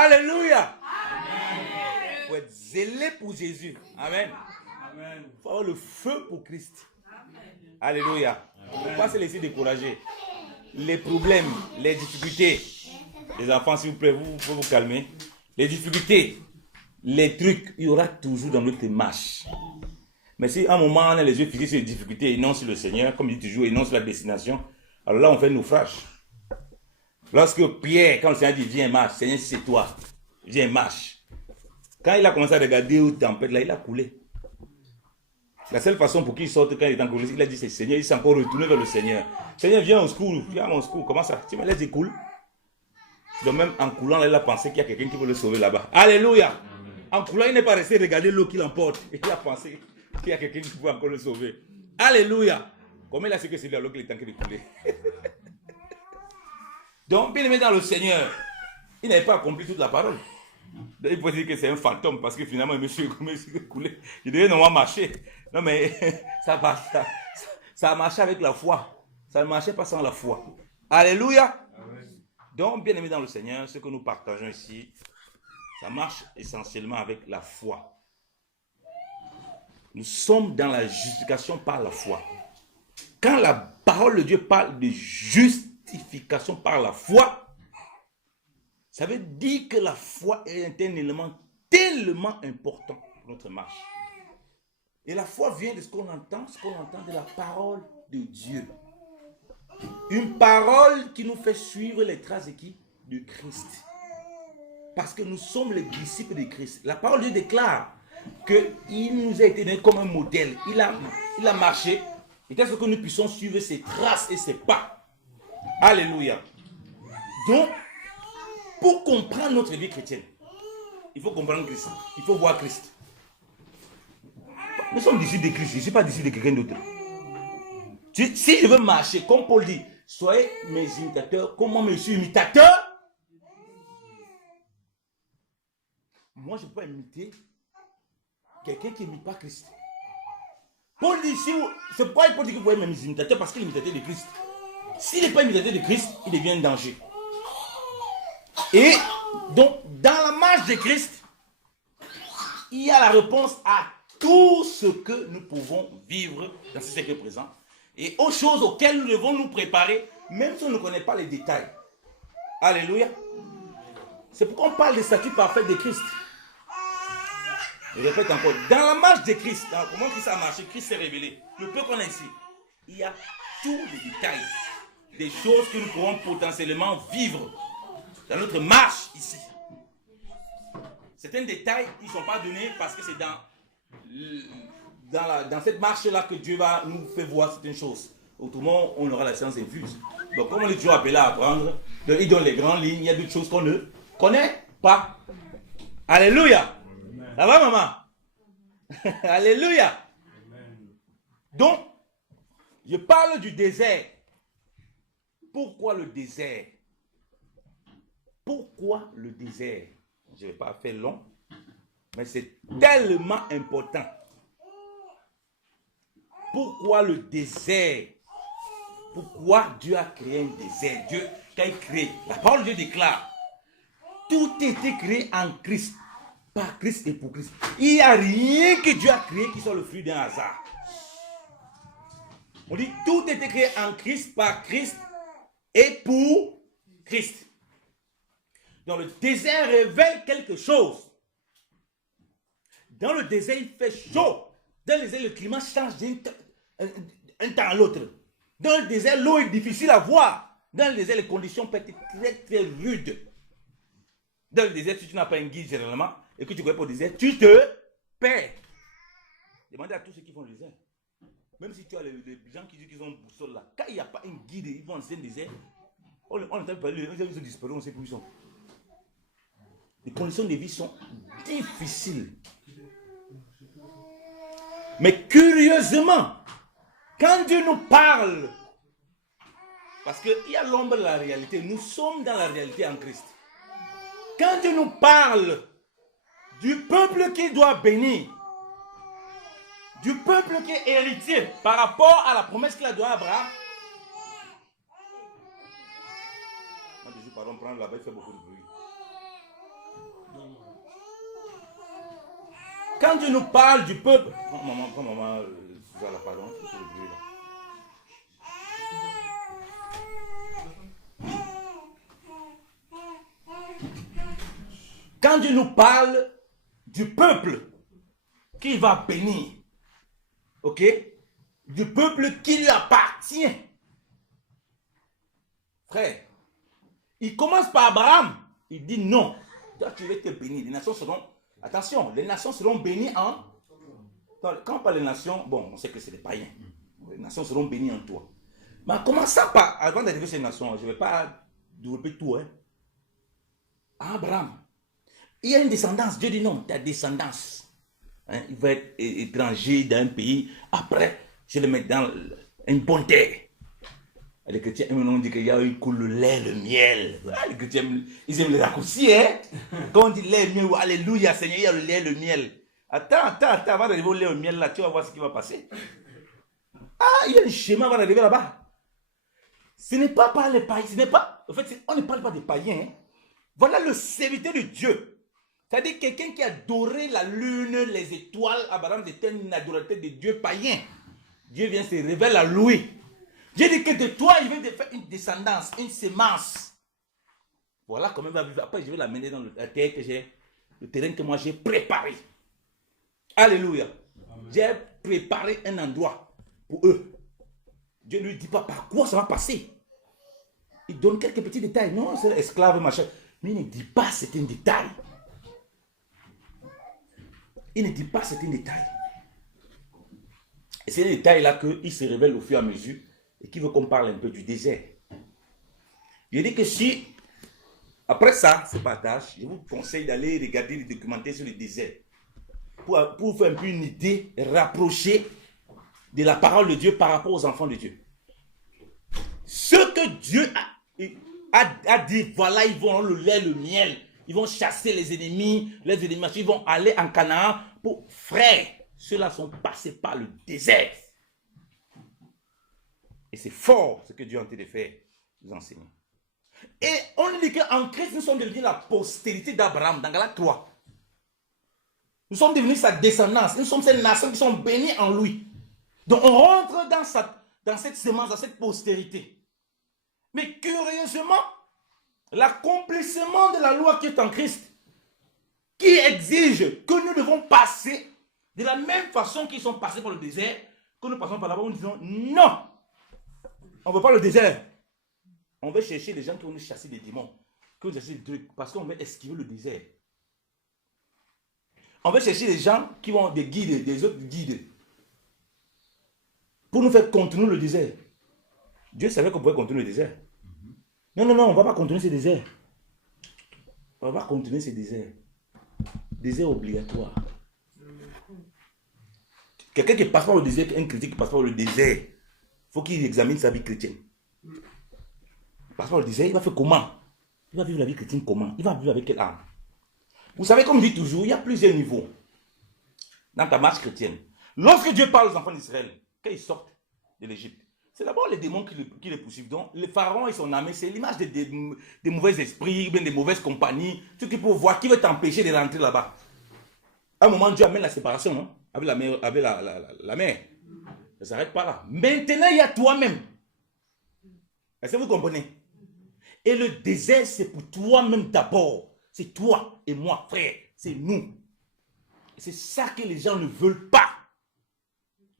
Alléluia. Il faut être zélé pour Jésus. Amen. Il faut avoir le feu pour Christ. Alléluia. Il ne faut pas se laisser décourager. Les problèmes, les difficultés. Les enfants, s'il vous plaît, vous pouvez vous calmer. Les difficultés, les trucs, il y aura toujours dans notre marche. Mais si à un moment on a les yeux fixés sur les difficultés et non sur le Seigneur, comme il dit toujours, et non sur la destination, alors là on fait naufrage. Lorsque Pierre, quand le Seigneur dit viens marche, Seigneur c'est toi, viens marche. Quand il a commencé à regarder aux tempêtes là, il a coulé. La seule façon pour qu'il sorte quand il est en coulé, il a dit c'est Seigneur, il s'est encore retourné vers le Seigneur. Seigneur viens au secours, viens à mon secours, comment ça? Tu me laisses il coule. Donc même en coulant, là, il a pensé qu'il y a quelqu'un qui veut le sauver là-bas. Alléluia. Amen. En coulant, il n'est pas resté regarder l'eau qu'il emporte. Et il a pensé qu'il y a quelqu'un qui peut encore le sauver. Alléluia. Comment il a su que c'est lui alors qu'il est en train de couler? Donc, bien aimé dans le Seigneur, il n'avait pas accompli toute la parole. Donc, il faut dire que c'est un fantôme parce que finalement, monsieur coulé. Il devait normalement marcher. Non mais, ça a marché avec la foi. Ça ne marchait pas sans la foi. Alléluia. Donc, bien aimé dans le Seigneur, ce que nous partageons ici, ça marche essentiellement avec la foi. Nous sommes dans la justification par la foi. Quand la parole de Dieu parle de justification par la foi, ça veut dire que la foi est un élément tellement important pour notre marche. Et la foi vient de ce qu'on entend de la parole de Dieu. Une parole qui nous fait suivre les traces de qui? De Christ. Parce que nous sommes les disciples de Christ. La parole de Dieu déclare qu'il nous a été donné comme un modèle. Il a marché. Et est-ce que nous puissions suivre ses traces et ses pas. Alléluia. Donc, pour comprendre notre vie chrétienne, il faut comprendre Christ. Il faut voir Christ. Nous sommes disciples de Christ. Je ne suis pas disciple de quelqu'un d'autre. Si je veux marcher, comme Paul dit, soyez mes imitateurs, comme moi je suis imitateur. Moi, je ne peux pas imiter quelqu'un qui n'imite pas Christ. Paul dit, c'est pourquoi il peut dire que vous êtes mes imitateurs, parce qu'il est imitateur de Christ. S'il n'est pas imitateur de Christ, il devient un danger. Et donc, dans la marche de Christ, il y a la réponse à tout ce que nous pouvons vivre dans ce siècle présent. Et aux choses auxquelles nous devons nous préparer, même si on ne connaît pas les détails. Alléluia. C'est pourquoi on parle des statuts parfaits de Christ. Je répète encore, dans la marche de Christ, dans comment Christ a marché, Christ s'est révélé. Le peu qu'on a ici, il y a tous les détails des choses que nous pourrons potentiellement vivre dans notre marche ici. Certains détails, ils ne sont pas donnés parce que c'est dans cette marche-là que Dieu va nous faire voir certaines choses. Autrement, on aura la science infuse. Donc, comme on est toujours appelé à apprendre, il donne les grandes lignes, il y a d'autres choses qu'on ne connaît pas. Alléluia. Ça va, maman? Alléluia. Donc, je parle du désert. Pourquoi le désert? Pourquoi le désert? Je ne vais pas faire long, mais c'est tellement important. Pourquoi le désert? Pourquoi Dieu a créé un désert? Dieu, quand il crée, la parole de Dieu déclare, tout a été créé en Christ, par Christ et pour Christ. Il n'y a rien que Dieu a créé qui soit le fruit d'un hasard. On dit, tout a été créé en Christ, par Christ et pour Christ. Donc le désert révèle quelque chose. Dans le désert, il fait chaud. Dans le désert, le climat change d'un temps à l'autre. Dans le désert, l'eau est difficile à voir. Dans le désert, les conditions peuvent être très très rudes. Dans le désert, si tu n'as pas un guide généralement et que tu connais pas le désert, tu te perds. Demandez à tous ceux qui font le désert. Même si tu as les gens qui disent qu'ils ont une boussole là, quand il n'y a pas un guide, ils vont dans un désert, on entend parler, ils ont disparu, on ne sait plus où ils sont. Les conditions de vie sont difficiles. Mais curieusement, quand Dieu nous parle, parce qu'il y a l'ombre de la réalité, nous sommes dans la réalité en Christ. Quand Dieu nous parle du peuple qui doit bénir, du peuple qui est héritier par rapport à la promesse qu'il a donnée à Abraham. Pardon, prendre là-bas, il fait beaucoup de bruit. Quand Dieu nous parle du peuple... Prends maman, Susanna, pardon. Quand Dieu nous parle du peuple qu'il va bénir, ok, du peuple qui lui appartient, frère, il commence par Abraham, il dit non, toi tu vas être béni, les nations seront, attention, les nations seront bénies en, quand on parle des nations, bon, on sait que c'est des païens, les nations seront bénies en toi. Mais en commençant par, avant d'arriver à ces nations, je ne vais pas développer tout, hein. Abraham, il y a une descendance, Dieu dit non, ta descendance. Hein, il va être étranger dans un pays. Après, je le mets dans une bonne terre. Les chrétiens, on dit qu'il y a eu le lait, le miel. Les chrétiens, ils aiment les raccourcis. Hein? Quand on dit lait, le miel, alléluia, Seigneur, il y a le lait, le miel. Attends, avant d'arriver au lait, au miel, là, tu vas voir ce qui va passer. Ah, il y a un schéma avant d'arriver là-bas. Ce n'est pas par les païens, ce n'est pas. En fait, on ne parle pas des païens. Hein? Voilà le serviteur de Dieu. C'est-à-dire quelqu'un qui adorait la lune, les étoiles. Abraham était un adorateur de Dieu païen. Dieu vient se révéler à lui. Dieu dit que de toi, il veut faire une descendance, une sémence. Voilà comment il va vivre. Après, je vais l'amener dans la terre que j'ai, le terrain que moi j'ai préparé. Alléluia. J'ai préparé un endroit pour eux. Dieu ne lui dit pas par quoi ça va passer. Il donne quelques petits détails. Non, c'est esclave, machin. Mais il ne dit pas c'est un détail. Il ne dit pas c'est un détail. Et c'est un détail là qu'il se révèle au fur et à mesure et qui veut qu'on parle un peu du désert. Je dis que si, après ça, ce partage, je vous conseille d'aller regarder les documentaires sur le désert pour faire un peu une idée rapprochée de la parole de Dieu par rapport aux enfants de Dieu. Ce que Dieu a dit, voilà, ils vont le lait, le miel. Ils vont chasser les ennemis, ils vont aller en Canaan pour frère. Ceux-là sont passés par le désert. Et c'est fort ce que Dieu a en train de faire, nous enseigner. Et on dit qu'en Christ, nous sommes devenus la postérité d'Abraham, dans Galates 3. Nous sommes devenus sa descendance. Nous sommes ces nations qui sont bénies en lui. Donc on rentre dans cette semence, dans cette postérité. Mais curieusement, l'accomplissement de la loi qui est en Christ, qui exige que nous devons passer de la même façon qu'ils sont passés par le désert, que nous passons par là-bas en disant non, on ne veut pas le désert. On veut chercher les gens qui vont chasser des démons, qui vont chercher des trucs, parce qu'on veut esquiver le désert. On veut chercher les gens qui vont des guides, des autres guides, pour nous faire contourner le désert. Dieu savait qu'on pouvait contourner le désert. Non, on ne va pas contourner ce désert. On ne va pas contourner ce désert. Désert obligatoire. Quelqu'un qui passe par le désert, un chrétien qui passe par le désert, il faut qu'il examine sa vie chrétienne. Il passe par le désert, il va faire comment? Il va vivre la vie chrétienne comment? Il va vivre avec quelle âme? Vous savez, comme je dis toujours, il y a plusieurs niveaux dans ta marche chrétienne. Lorsque Dieu parle aux enfants d'Israël, quand ils sortent de l'Égypte, c'est d'abord les démons qui les poursuivent. Donc, le pharaon et son armée, c'est l'image des mauvais esprits, des mauvaises compagnies, tout qui peut voir, qui veut t'empêcher de rentrer là-bas. À un moment, Dieu amène la séparation, non? Avec la mer. Ça ne s'arrête pas là. Maintenant, il y a toi-même. Est-ce que vous comprenez? Et le désert, c'est pour toi-même d'abord. C'est toi et moi, frère. C'est nous. C'est ça que les gens ne veulent pas.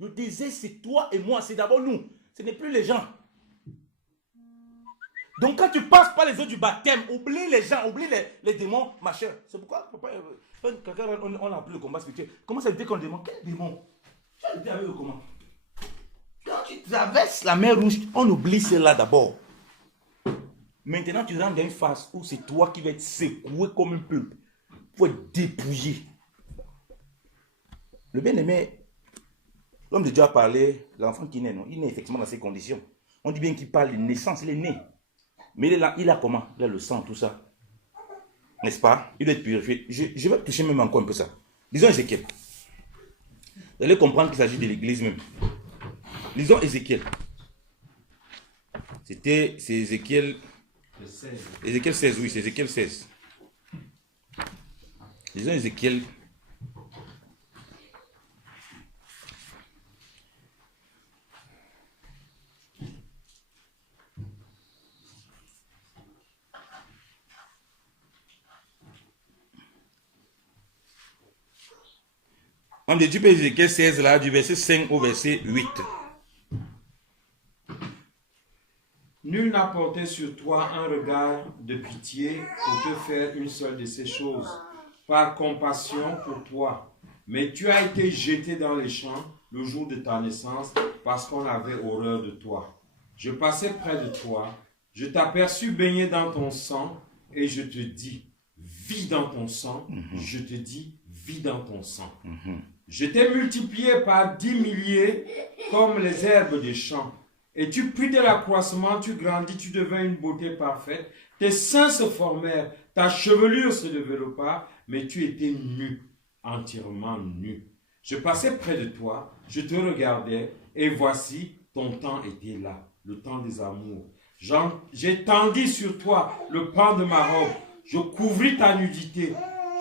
Le désert, c'est toi et moi. C'est d'abord nous. Ce n'est plus les gens. Donc, quand tu passes par les eaux du baptême, oublie les gens, oublie les démons, machin. C'est pourquoi, papa, on a appelé le combat spirituel. Comment ça veut dire qu'on démon? Quel démon? Tu as dit avec le comment? Quand tu traverses la mer Rouge, on oublie cela d'abord. Maintenant, tu rentres dans une phase où c'est toi qui vas être secoué comme un peuple. Il faut être dépouillé. Le bien-aimé, l'homme de Dieu a parlé, l'enfant qui naît, non? Il naît effectivement dans ces conditions. On dit bien qu'il parle de naissance, il est né. Mais il a comment? Il a le sang, tout ça. N'est-ce pas? Il doit être purifié. Je vais toucher même encore un peu ça. Lisons Ézéchiel. Vous allez comprendre qu'il s'agit de l'église même. Lisons Ézéchiel. C'est Ézéchiel. Ézéchiel 16, oui, c'est Ézéchiel 16. Lisons Ézéchiel Homme de Dieu, Ézéchiel 16, là, du verset 5 au verset 8. Nul n'a porté sur toi un regard de pitié pour te faire une seule de ces choses, par compassion pour toi. Mais tu as été jeté dans les champs le jour de ta naissance parce qu'on avait horreur de toi. Je passais près de toi, je t'aperçus baigné dans ton sang et je te dis, vis dans ton sang. Je te dis, vis dans ton sang. Je t'ai multiplié par 10 milliers comme les herbes des champs. Et tu pris de l'accroissement, tu grandis, tu devins une beauté parfaite. Tes seins se formèrent, ta chevelure se développa, mais tu étais nu, entièrement nu. Je passais près de toi, je te regardais, et voici, ton temps était là, le temps des amours. J'ai tendu sur toi le pan de ma robe, je couvris ta nudité,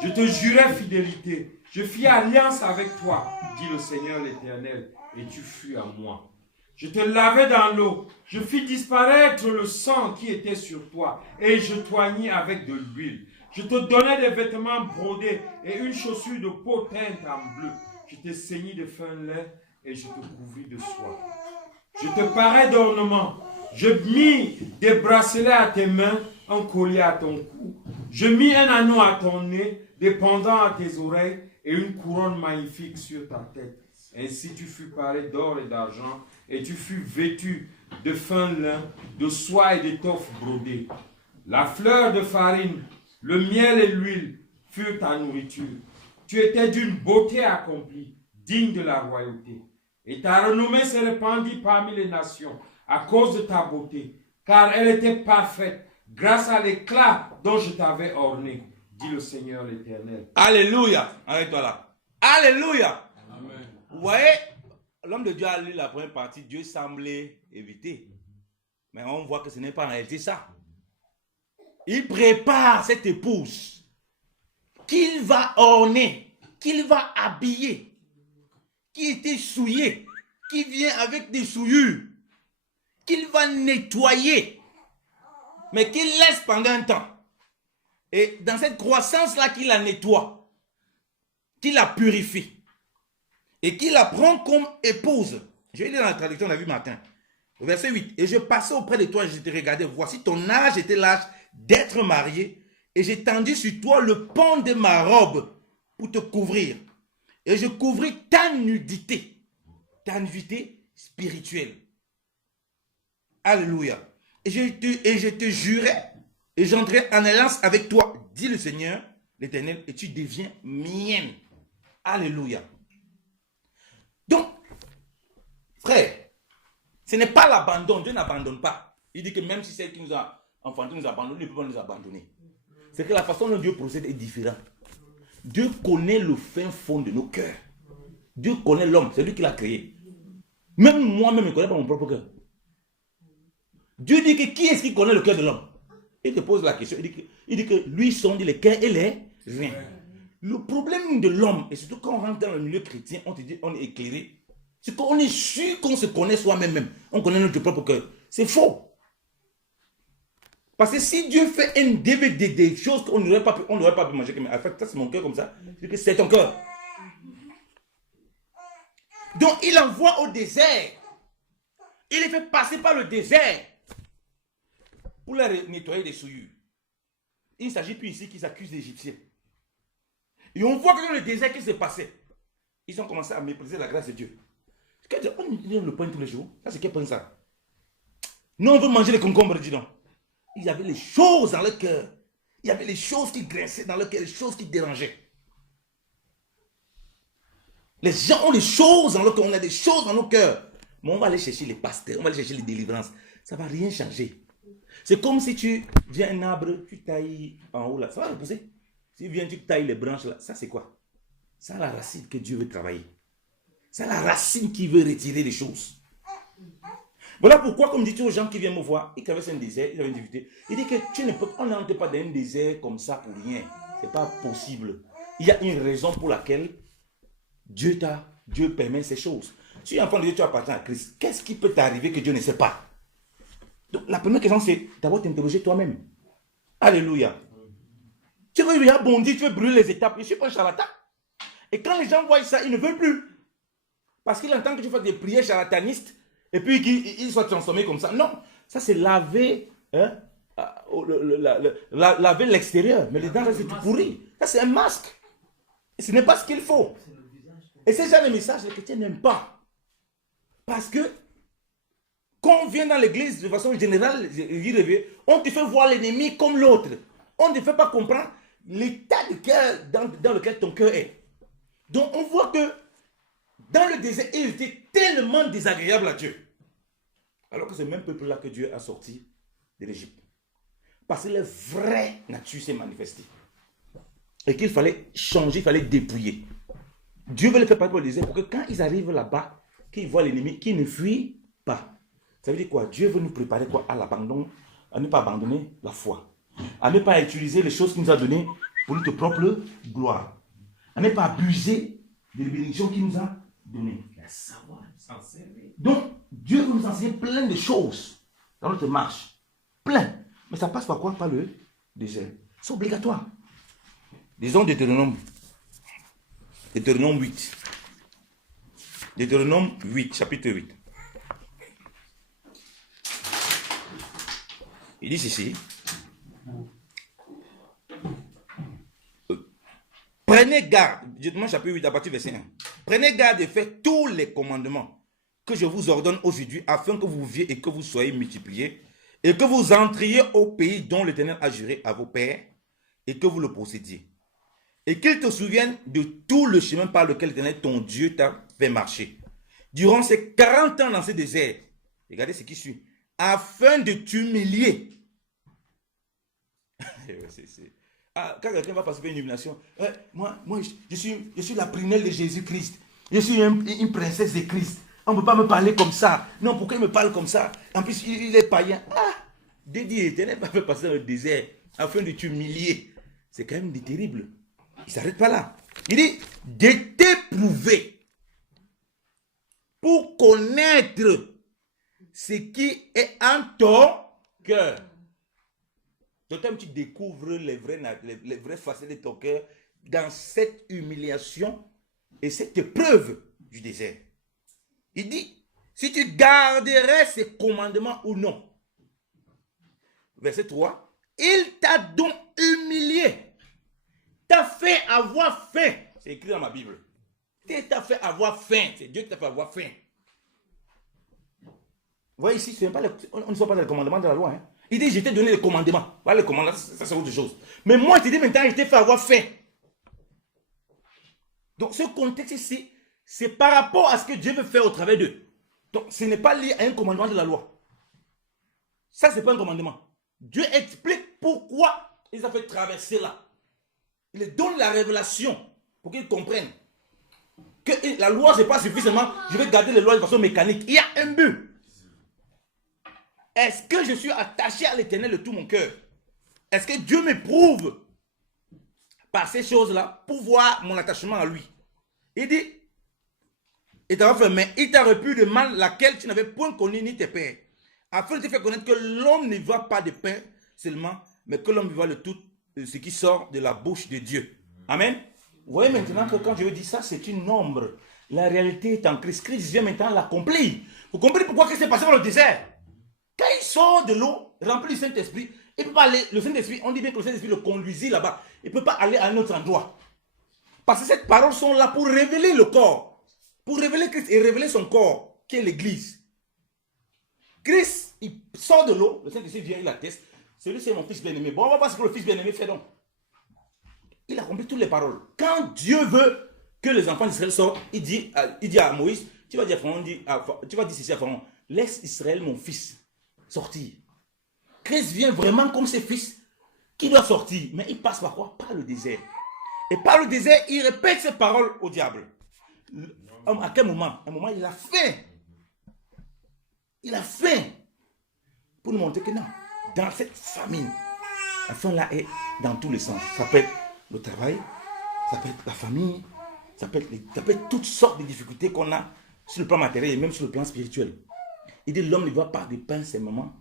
je te jurai fidélité, je fis alliance avec toi, dit le Seigneur l'Éternel, et tu fus à moi. Je te lavai dans l'eau, je fis disparaître le sang qui était sur toi, et je t'oignis avec de l'huile. Je te donnai des vêtements brodés et une chaussure de peau teinte en bleu. Je te ceignis de fin lait et je te couvris de soie. Je te parais d'ornements, je mis des bracelets à tes mains, un collier à ton cou. Je mis un anneau à ton nez, des pendants à tes oreilles et une couronne magnifique sur ta tête. Ainsi tu fus paré d'or et d'argent, et tu fus vêtu de fin lin, de soie et d'étoffe brodée. La fleur de farine, le miel et l'huile furent ta nourriture. Tu étais d'une beauté accomplie, digne de la royauté. Et ta renommée se répandit parmi les nations à cause de ta beauté, car elle était parfaite, grâce à l'éclat dont je t'avais orné, dit le Seigneur l'Éternel. Alléluia. Arrête-toi là. Alléluia. Amen. Vous voyez, l'homme de Dieu a lu la première partie, Dieu semblait éviter. Mais on voit que ce n'est pas en réalité ça. Il prépare cette épouse qu'il va orner, qu'il va habiller, qui était souillée, qui vient avec des souillures, qu'il va nettoyer, mais qu'il laisse pendant un temps. Et dans cette croissance-là qu'il la nettoie, qu'il la purifie, et qu'il la prend comme épouse. Je vais lire dans la traduction, on a vu matin. Verset 8. Et je passais auprès de toi et je te regardais. Voici ton âge était l'âge d'être marié. Et j'ai tendu sur toi le pan de ma robe pour te couvrir. Et je couvris ta nudité spirituelle. Alléluia. Et je te jurais et j'entrais en alliance avec toi, dit le Seigneur, l'Éternel, et tu deviens mienne. Alléluia. Donc, frère, ce n'est pas l'abandon. Dieu n'abandonne pas. Il dit que même si celle qui nous a enfantés nous abandonne, il ne peut pas nous abandonner. C'est que la façon dont Dieu procède est différente. Dieu connaît le fin fond de nos cœurs. Dieu connaît l'homme, c'est lui qui l'a créé. Même moi-même, je ne connais pas mon propre cœur. Dieu dit que qui est-ce qui connaît le cœur de l'homme? Il te pose la question, il dit que lui sonde les cœurs et les reins. Le problème de l'homme, et surtout quand on rentre dans le milieu chrétien, on te dit on est éclairé. C'est qu'on est sûr qu'on se connaît soi-même. On connaît notre propre cœur. C'est faux. Parce que si Dieu fait un DVD des choses qu'on n'aurait pas pu manger, mais en fait, ça c'est mon cœur comme ça, c'est ton cœur. Donc il envoie au désert. Il les fait passer par le désert pour leur nettoyer les souillures. Il ne s'agit plus ici qu'ils accusent les Égyptiens. Et on voit que dans le désert, qu'est-ce qui s'est passé? Ils ont commencé à mépriser la grâce de Dieu. On donne le pain tous les jours. Ça, c'est quel pain ça? Nous, on veut manger les concombres, dis donc. Il y avait les choses dans le cœur. Il y avait les choses qui grinçaient dans le cœur, les choses qui dérangeaient. Les gens ont des choses dans le cœur, on a des choses dans nos cœurs. Mais on va aller chercher les pasteurs, on va aller chercher les délivrances. Ça ne va rien changer. C'est comme si tu viens un arbre, tu tailles en haut là, ça va repousser. Si tu viens, tu tailles les branches là, ça c'est quoi? C'est la racine que Dieu veut travailler. C'est la racine qui veut retirer les choses. Voilà pourquoi, comme dit aux gens qui viennent me voir, ils traversent un désert, ils avaient une invité. Il dit que on n'entre pas dans un désert comme ça pour rien. Ce n'est pas possible. Il y a une raison pour laquelle Dieu permet ces choses. Si tu es enfant de Dieu, tu appartiens à Christ, qu'est-ce qui peut t'arriver que Dieu ne sait pas? Donc la première question, c'est d'abord t'interroger toi-même. Alléluia. Tu veux lui abondir, tu veux brûler les étapes. Je ne suis pas un charlatan. Et quand les gens voient ça, ils ne veulent plus. Parce qu'ils entendent que tu fais des prières charlatanistes et puis qu'ils soient transformés comme ça. Non, ça c'est laver, hein, laver l'extérieur. Mais dedans, ça c'est tout pourri. Ça c'est un masque. Et ce n'est pas ce qu'il faut. Et c'est genre de message que les chrétiens n'aiment pas. Parce que quand on vient dans l'église de façon générale, on te fait voir l'ennemi comme l'autre. On ne te fait pas comprendre l'état de cœur dans lequel ton cœur est. Donc on voit que dans le désert, il était tellement désagréable à Dieu. Alors que c'est le même peuple-là que Dieu a sorti de l'Égypte. Parce que la vraie nature s'est manifestée. Et qu'il fallait changer, il fallait dépouiller. Dieu veut les préparer pour le désert pour que quand ils arrivent là-bas, qu'ils voient l'ennemi, qu'ils ne fuient pas. Ça veut dire quoi? Dieu veut nous préparer quoi? À l'abandon, à ne pas abandonner la foi. À ne pas utiliser les choses qu'il nous a données pour notre propre gloire. À ne pas abuser des bénédictions qu'il nous a données. Donc, Dieu veut nous enseigner plein de choses dans notre marche. Plein. Mais ça passe par quoi? Par le désert. C'est obligatoire. Disons Deutéronome 8. Deutéronome 8, chapitre 8. Il dit ceci. Prenez garde, Deutéronome chapitre 8 à partir du verset 1. Prenez garde et faites tous les commandements que je vous ordonne aujourd'hui afin que vous viviez et que vous soyez multipliés et que vous entriez au pays dont l'Éternel a juré à vos pères et que vous le possédiez. Et qu'il te souvienne de tout le chemin par lequel l'Éternel, ton Dieu, t'a fait marcher. Durant ces 40 ans dans ce désert, regardez ce qui suit, afin de t'humilier. Quand quelqu'un va passer par une humiliation, moi je suis la prunelle de Jésus-Christ. Je suis une princesse de Christ. On ne peut pas me parler comme ça. Non, pourquoi il me parle comme ça? En plus, il est païen. Dédié, l'Éternel va faire passer dans le désert afin de t'humilier. C'est quand même terrible. Il ne s'arrête pas là. Il dit, de t'éprouver pour connaître ce qui est en ton cœur. Donc, tu découvres les vraies facettes de ton cœur dans cette humiliation et cette épreuve du désert. Il dit, si tu garderais ces commandements ou non. Verset 3. Il t'a donc humilié. T'a fait avoir faim. C'est écrit dans ma Bible. T'a fait avoir faim. C'est Dieu qui t'a fait avoir faim. Vous voyez ici, on ne soit pas dans les commandements de la loi. Hein. Il dit, je t'ai donné les commandements. Voilà, les commandements, ça c'est autre chose. Mais moi, je te dis maintenant, je t'ai fait avoir faim. Donc, ce contexte ici, c'est par rapport à ce que Dieu veut faire au travers d'eux. Donc, ce n'est pas lié à un commandement de la loi. Ça, ce n'est pas un commandement. Dieu explique pourquoi il les a fait traverser là. Il leur donne la révélation pour qu'ils comprennent que la loi, ce n'est pas suffisamment, je vais garder les lois de façon mécanique. Il y a un but. Est-ce que je suis attaché à l'Éternel de tout mon cœur? Est-ce que Dieu m'éprouve par ces choses-là pour voir mon attachement à lui? Il dit, et t'as fait, mais il t'a repu de mal laquelle tu n'avais point connu ni tes pères, afin de te faire connaître que l'homme ne va pas de pain seulement, mais que l'homme vivra de tout ce qui sort de la bouche de Dieu. Amen. Vous voyez maintenant que quand je dis ça, c'est une ombre. La réalité est en Christ. Christ vient maintenant l'accomplir. Vous comprenez pourquoi Christ est passé dans le désert? Quand il sort de l'eau, rempli du Saint-Esprit, il ne peut pas aller. Le Saint-Esprit, on dit bien que le Saint-Esprit le conduisit là-bas. Il ne peut pas aller à un autre endroit. Parce que ces paroles sont là pour révéler le corps. Pour révéler Christ et révéler son corps, qui est l'Église. Christ, il sort de l'eau, le Saint-Esprit vient, il atteste. Celui-ci c'est mon fils bien-aimé. Bon, on va voir ce que le fils bien-aimé fait donc. Il a compris toutes les paroles. Quand Dieu veut que les enfants d'Israël sortent, il dit à Moïse, tu vas dire ceci à Pharaon, laisse Israël, mon fils, sortir. Christ vient vraiment comme ses fils qui doit sortir. Mais il passe par quoi? Par le désert. Et par le désert, il répète ses paroles au diable. À quel moment? À un moment, il a faim. Il a faim. Pour nous montrer que non. Dans cette famine, la faim là est dans tous les sens. Ça peut être le travail, ça peut être la famille, ça peut être toutes sortes de difficultés qu'on a sur le plan matériel et même sur le plan spirituel. Il dit l'homme ne va pas de pain seulement,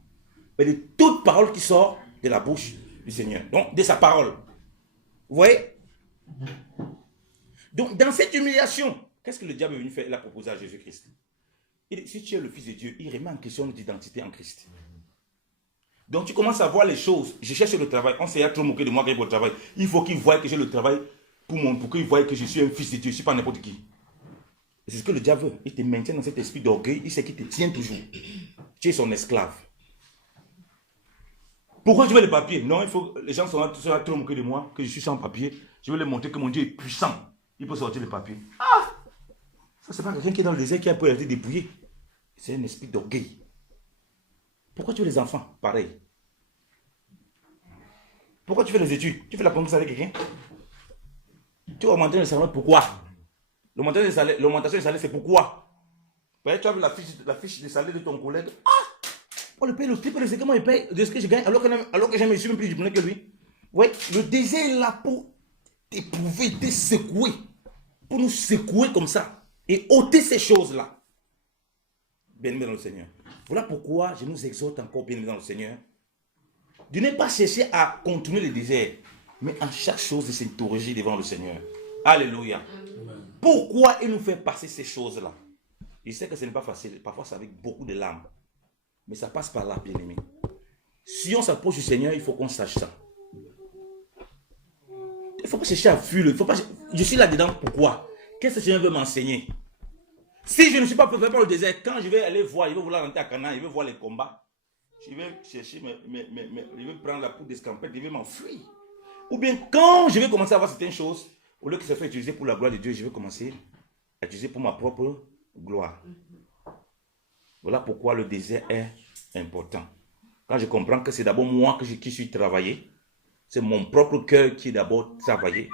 mais de toute parole qui sort de la bouche du Seigneur. Donc, de sa parole. Vous voyez? Donc, dans cette humiliation, qu'est-ce que le diable est venu faire? Il a proposé à Jésus-Christ. Il dit, si tu es le Fils de Dieu, il remet en question notre identité en Christ. Donc, tu commences à voir les choses. Je cherche le travail. On s'est trop moqué de moi pour le travail. Il faut qu'il voie que j'ai le travail pour qu'il voie que je suis un fils de Dieu. Je ne suis pas n'importe qui. C'est ce que le diable veut. Il te maintient dans cet esprit d'orgueil. Il sait qu'il te tient toujours. Tu es son esclave. Pourquoi je veux les papiers? Non, il faut, les gens seront trop moqués de moi, que je suis sans papier. Je veux leur montrer que mon Dieu est puissant. Il peut sortir les papiers. Ah! Ça, c'est pas quelqu'un qui est dans le désert qui a peur d'être dépouillé. C'est un esprit d'orgueil. Pourquoi tu veux les enfants? Pareil. Pourquoi tu fais les études? Tu fais la promesse avec quelqu'un? Tu vas augmenter le salaire, pourquoi? L'augmentation du salaire, c'est pourquoi? Tu as vu la fiche de salaire de ton collègue. Ah! On le paye le triple de ce que moi je paye, de ce que je gagne, alors que j'ai suis même plus diplômé que lui. Oui, le désert est là pour t'éprouver, te secouer. Pour nous secouer comme ça. Et ôter ces choses-là. Bien-aimé dans le Seigneur. Voilà pourquoi je nous exhorte encore, bien-aimé dans le Seigneur, de ne pas chercher à contourner le désert, mais en chaque chose de s'interroger devant le Seigneur. Alléluia. Amen. Pourquoi il nous fait passer ces choses-là? Je sais que ce n'est pas facile. Parfois, c'est avec beaucoup de larmes. Mais ça passe par là, bien-aimé. Si on s'approche du Seigneur, il faut qu'on sache ça. Il ne faut pas chercher à fuir. Je suis là-dedans, pourquoi? Qu'est-ce que le Seigneur veut m'enseigner? Si je ne suis pas préparé par le désert, quand je vais aller voir, il va vouloir rentrer à Canaan, il veut voir les combats. Je vais chercher, je vais prendre la poudre d'escampette, je vais m'enfuir. Ou bien quand je vais commencer à voir certaines choses, au lieu que ça soit utilisé pour la gloire de Dieu, je vais commencer à utiliser pour ma propre gloire. Voilà pourquoi le désert est important. Quand je comprends que c'est d'abord moi qui suis travaillé, c'est mon propre cœur qui est d'abord travaillé,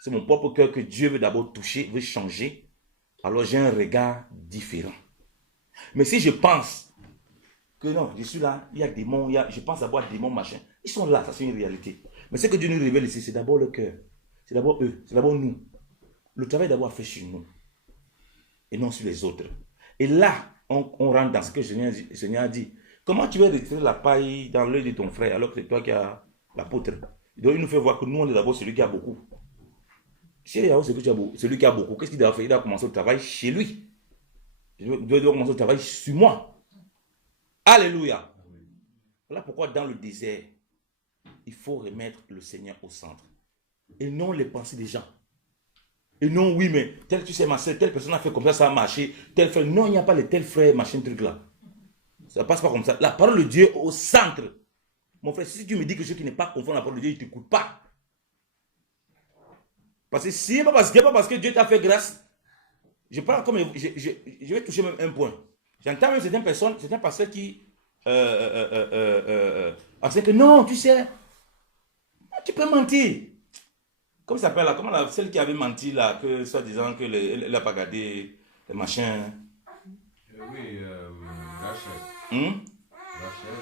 c'est mon propre cœur que Dieu veut d'abord toucher, veut changer, alors j'ai un regard différent. Mais si je pense que non, je suis là, il y a des démons, je pense d'abord à des démons, machin, ils sont là, ça c'est une réalité. Mais ce que Dieu nous révèle ici, c'est d'abord le cœur, c'est d'abord eux, c'est d'abord nous. Le travail d'abord fait sur nous, et non sur les autres. Et là, on rentre dans ce que le Seigneur a dit. Comment tu vas retirer la paille dans l'œil de ton frère alors que c'est toi qui as l'apôtre? Donc il nous fait voir que nous, on est d'abord celui qui a beaucoup. Si celui qui a beaucoup, qu'est-ce qu'il doit faire? Il doit commencer le travail chez lui. Il doit commencer le travail sur moi. Alléluia. Voilà pourquoi dans le désert, il faut remettre le Seigneur au centre. Et non les pensées des gens. Et non, oui, mais tu sais, ma soeur, telle personne a fait comme ça a marché. Tel frère, non, il n'y a pas les tel frère, machin, truc là. Ça passe pas comme ça. La parole de Dieu est au centre. Mon frère, si tu me dis que ce qui n'est pas conforme à la parole de Dieu, il ne t'écoute pas. Parce que si ce n'est pas parce que Dieu t'a fait grâce, je parle comme je vais toucher même un point. J'entends même certaines personnes, certains pasteurs qui pensent que non, tu sais, tu peux mentir. Comment ça s'appelle là? Comment celle qui avait menti là, que soi-disant qu'elle n'a pas gardé les machins. Oui, Rachel. Rachel.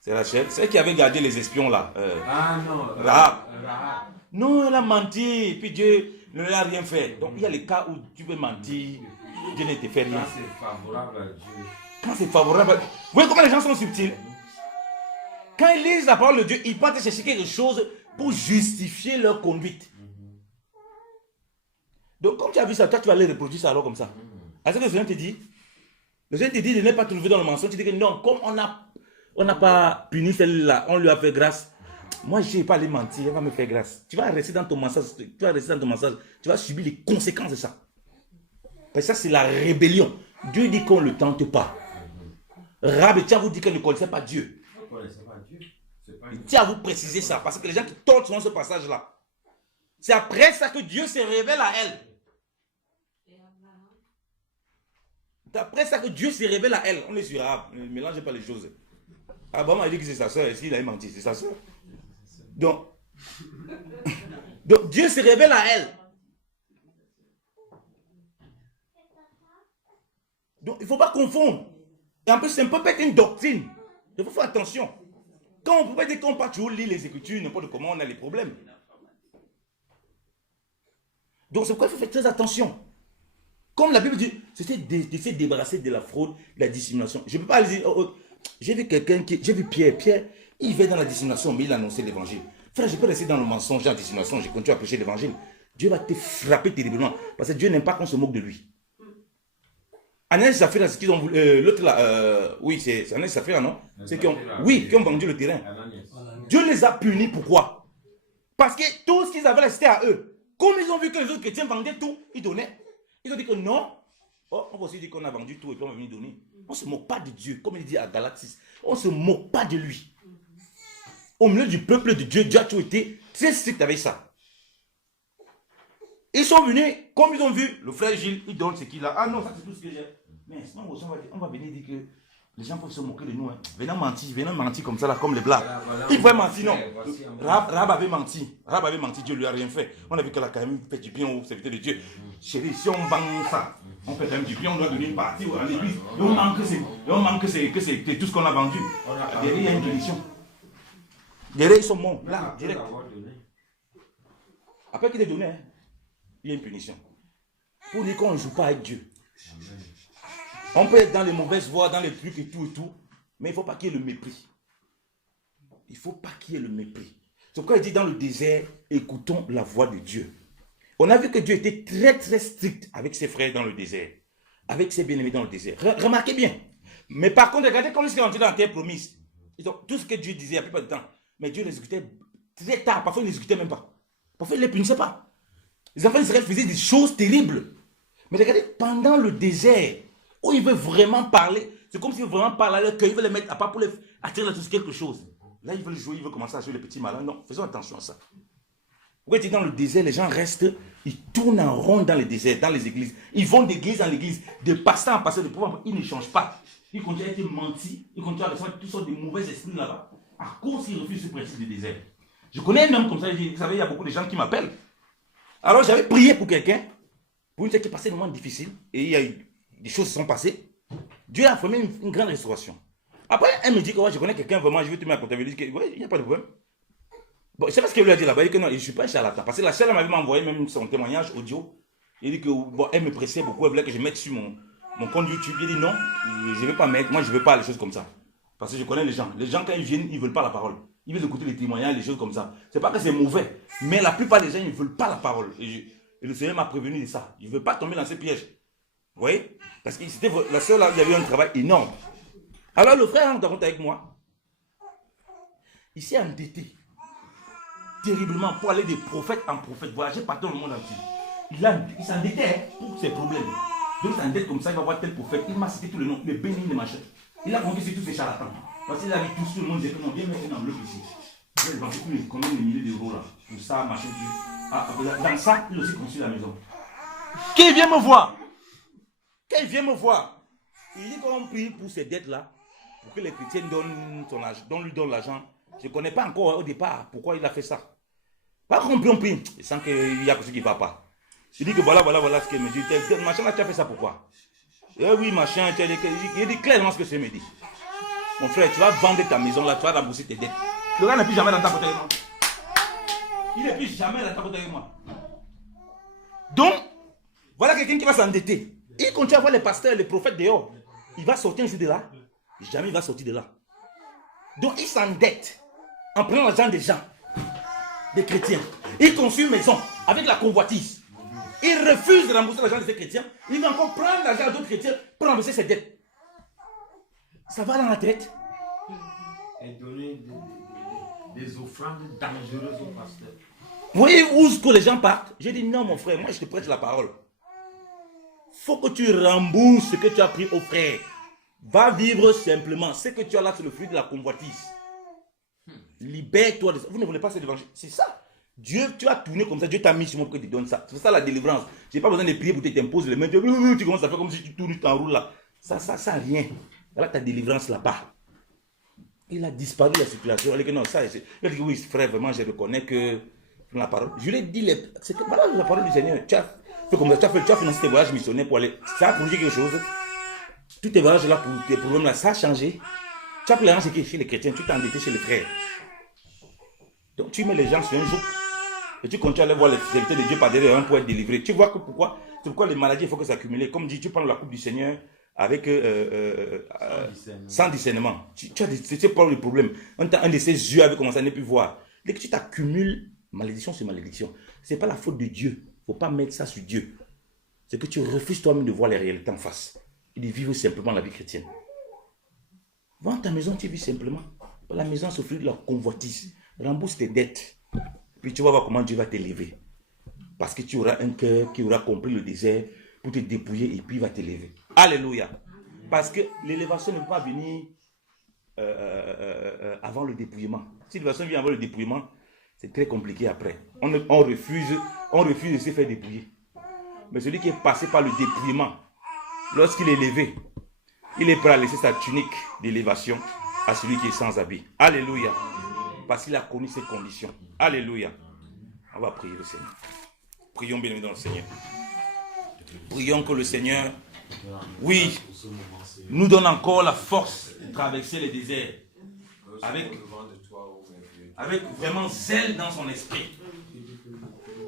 C'est Rachel. Celle qui avait gardé les espions là. Ah non, Rahab. Rahab. Non, elle a menti, et puis Dieu ne lui a rien fait. Donc il y a les cas où tu peux mentir, Dieu ne te fait rien. Quand c'est favorable à Dieu. Quand c'est favorable à... Vous voyez comment les gens sont subtils? Quand ils lisent la parole de Dieu, ils partent chercher quelque chose pour justifier leur conduite. Donc comme tu as vu ça, toi tu vas aller reproduire ça alors comme ça. Est-ce que le Seigneur te dit? Le Seigneur te dit de ne pas trouver dans le mensonge. Tu dis que non, comme on n'a pas puni celle-là, on lui a fait grâce. Moi, je n'ai pas allé mentir, elle va me faire grâce. Tu vas rester dans ton mensonge, tu vas subir les conséquences de ça. Parce que ça, c'est la rébellion. Dieu dit qu'on ne le tente pas. Rahab, tiens à vous dire qu'elle ne connaissait pas Dieu. Il tient à vous préciser ça, parce que les gens qui tentent sur ce passage-là, c'est après ça que Dieu se révèle à elle. C'est après ça que Dieu se révèle à elle. On est sur Rahab, ne mélangez pas les choses. Abraham a dit que c'est sa soeur, et s'il a menti, c'est sa soeur. Donc Dieu se révèle à elle. Donc il ne faut pas confondre. Et en plus, ça peut être une doctrine. Il faut faire attention. Quand on ne peut pas dire qu'on peut toujours lire les Écritures, n'importe comment, on a les problèmes. Donc c'est pourquoi il faut faire très attention. Comme la Bible dit, c'est de se débarrasser de la fraude, de la dissimulation. Je ne peux pas dire, j'ai vu quelqu'un j'ai vu Pierre, il va dans la dissimulation, mais il a annoncé l'évangile. Frère, je peux rester dans le mensonge, dans la dissimulation, je continue à prêcher l'évangile. Dieu va te frapper terriblement. Parce que Dieu n'aime pas qu'on se moque de lui. Ananias et Saphira, c'est qu'ils ont voulu. L'autre là, oui, c'est Ananias et Saphira, non? C'est qui ont vendu le terrain. Dieu les a punis, pourquoi? Parce que tout ce qu'ils avaient là, c'était à eux. Comme ils ont vu que les autres chrétiens vendaient tout, ils donnaient. Ils ont dit que non. Oh, on va aussi dire qu'on a vendu tout et puis on va venir donner. On ne se moque pas de Dieu, comme il dit à Galates 6. On ne se moque pas de lui. Au milieu du peuple de Dieu, Dieu a toujours été très strict avec ça. Ils sont venus, comme ils ont vu, le frère Gilles, il donne ce qu'il a. Ah non, ça c'est tout ce que j'ai. Mais sinon, on va venir dire que les gens peuvent se moquer de nous. Hein. Venez mentir comme ça, là, comme les blagues. Ils vont mentir, non. Rahab avait menti. Rahab avait menti, Dieu lui a rien fait. On a vu qu'elle a quand même fait du bien au serviteur de Dieu. Chérie, si on vend ça, on fait quand même du bien, on doit donner une partie à l'église. Et on manque que c'est tout ce qu'on a vendu. Derrière, il y a une punition. Derrière, ils sont morts. Là, direct. Après qu'il t'ait donné, hein, il y a une punition. Pour dire qu'on ne joue pas avec Dieu. On peut être dans les mauvaises voies, dans les trucs et tout, mais il ne faut pas qu'il y ait le mépris. Il ne faut pas qu'il y ait le mépris. C'est pourquoi il dit dans le désert, écoutons la voix de Dieu. On a vu que Dieu était très très strict avec ses frères dans le désert, avec ses bien-aimés dans le désert. Remarquez bien. Mais par contre, regardez quand ils sont rentrés dans la terre promise. Tout ce que Dieu disait la plupart du temps, mais Dieu les exécutait très tard. Parfois, il ne les exécutait même pas. Parfois, il ne les punissait pas. Les enfants d'Israël faisaient des choses terribles. Mais regardez, pendant le désert, où il veut vraiment parler, c'est comme s'il veut vraiment parler à leur cœur, il veut les mettre à part pour les attirer là-dessus quelque chose. Là, il veut jouer, il veut commencer à jouer les petits malins. Non, faisons attention à ça. Vous voyez, dans le désert, les gens restent, ils tournent en rond dans les déserts, dans les églises. Ils vont d'église en église, de pasteur en pasteur, de pouvoir, ils ne changent pas. Ils continuent à être mentis, ils continuent à recevoir toutes sortes de mauvais esprits là-bas, à cause qu'ils refusent ce principe du désert. Je connais un homme comme ça, vous savez, il y a beaucoup de gens qui m'appellent. Alors, j'avais prié pour quelqu'un, pour une chose qui passait un moment difficile, et il y a eu des choses qui sont passées. Dieu a formé une grande restauration. Après, elle me dit que ouais, je connais quelqu'un vraiment, je veux te mettre à comptabilité. Oui, il n'y a pas de problème. Bon, c'est parce qu'elle lui a dit là-bas, il dit que non, je ne suis pas un charlatan. Parce que la seule, elle m'avait envoyé même son témoignage audio. Il dit que bon, elle me pressait beaucoup, elle voulait que je mette sur mon compte YouTube. Il dit non, je ne vais pas mettre, moi je ne veux pas les choses comme ça. Parce que je connais les gens. Les gens, quand ils viennent, ils ne veulent pas la parole. Ils veulent écouter les témoignages, les choses comme ça. C'est pas que c'est mauvais, mais la plupart des gens, ils ne veulent pas la parole. Et le Seigneur m'a prévenu de ça. Il ne veut pas tomber dans ces pièges. Vous voyez? Parce que c'était la seule là, il y avait un travail énorme. Alors le frère rentre en compte avec moi. Il s'est endetté terriblement pour aller de prophète en prophète, voyager partout dans le monde entier. Il s'endettait pour ses problèmes. Donc il s'endette comme ça, il va voir tel prophète. Il m'a cité tous les noms, les bénis, les machins. Il a compris sur tous ces charlatans. Parce qu'il a vu tout le monde dire que non, viens mettre une enveloppe ici. Il va faire combien de milliers d'euros là. Pour ça, machin. Dans ça, il a aussi construit la maison. Qui vient me voir? Quand il vient me voir, il dit qu'on prie pour ces dettes-là, pour que les chrétiens lui donnent l'argent. Je ne connais pas encore au départ pourquoi il a fait ça. Pas qu'on on prie, il sent qu'il y a quelque chose qui ne va pas. Il dit que voilà ce qu'il me dit. Machin, là, tu as fait ça pourquoi? Oui, machin, il dit clairement ce que je me dit. Mon frère, tu vas vendre ta maison là, tu vas rembourser tes dettes. Le gars n'est plus jamais dans ta côté avec moi. Il n'est plus jamais dans ta côté avec moi. Donc, voilà quelqu'un qui va s'endetter. Il continue à voir les pasteurs, les prophètes dehors. Il va sortir un jour de là. Jamais il va sortir de là. Donc il s'endette en prenant l'argent des gens, des chrétiens. Il construit une maison avec la convoitise. Il refuse de rembourser l'argent de ces chrétiens. Il va encore prendre l'argent d'autres chrétiens pour rembourser ses dettes. Ça va dans la tête. Et donner des offrandes dangereuses aux pasteurs. Vous voyez où que les gens partent? J'ai dit non mon frère, moi je te prête la parole. Faut que tu rembourses ce que tu as pris au frère. Va vivre simplement. Ce que tu as là, c'est le fruit de la convoitise. Libère-toi de ça. Vous ne voulez pas cet évangile. C'est ça. Dieu, tu as tourné comme ça. Dieu t'a mis sur moi pour que tu donnes ça. C'est ça la délivrance. Je n'ai pas besoin de prier pour que tu t'imposes les mains. Tu commences à faire comme si tu tournes, tu t'enroules là. Ça, rien. Voilà ta délivrance là-bas. Il a disparu de la circulation. Il a dit que non, ça, il a dit oui, frère, vraiment, je reconnais que la parole. Je lui ai dit, c'est que voilà la parole du Seigneur. Tu as fait comme ça. Tu as financé tes voyages missionnaires pour aller. Ça a produit quelque chose. Tous tes voyages là, pour tes problèmes là, ça a changé. Tu as pris l'argent chez les chrétiens, tu t'es endetté chez les frères. Donc tu mets les gens sur un jour et tu continues à aller voir les serviteurs de Dieu par derrière pour être délivré. Tu vois que pourquoi? C'est pourquoi les maladies, il faut que ça s'accumule. Comme dit, tu prends la coupe du Seigneur avec sans discernement. Tu as pas le problème. Un de ses yeux avait commencé à ne plus voir. Dès que tu t'accumules Malédiction, c'est malédiction. Ce n'est pas la faute de Dieu. Il ne faut pas mettre ça sur Dieu. C'est que tu refuses toi-même de voir les réalités en face. Et de vivre simplement la vie chrétienne. Vends ta maison, tu vis simplement. La maison s'offre de la convoitise. Rembourse tes dettes. Puis tu vas voir comment Dieu va t'élever. Parce que tu auras un cœur qui aura compris le désert pour te dépouiller et puis il va t'élever. Alléluia. Parce que l'élévation ne peut pas venir avant le dépouillement. Si l'élévation vient avant le dépouillement, c'est très compliqué après. On refuse de se faire dépouiller. Mais celui qui est passé par le dépouillement, lorsqu'il est élevé, il est prêt à laisser sa tunique d'élévation à celui qui est sans habit. Alléluia. Parce qu'il a connu ces conditions. Alléluia. On va prier le Seigneur. Prions bien dans le Seigneur. Prions que le Seigneur, oui, nous donne encore la force de traverser les déserts avec vraiment zèle dans son esprit.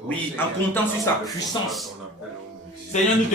Oui, en comptant sur sa puissance. Seigneur, nous te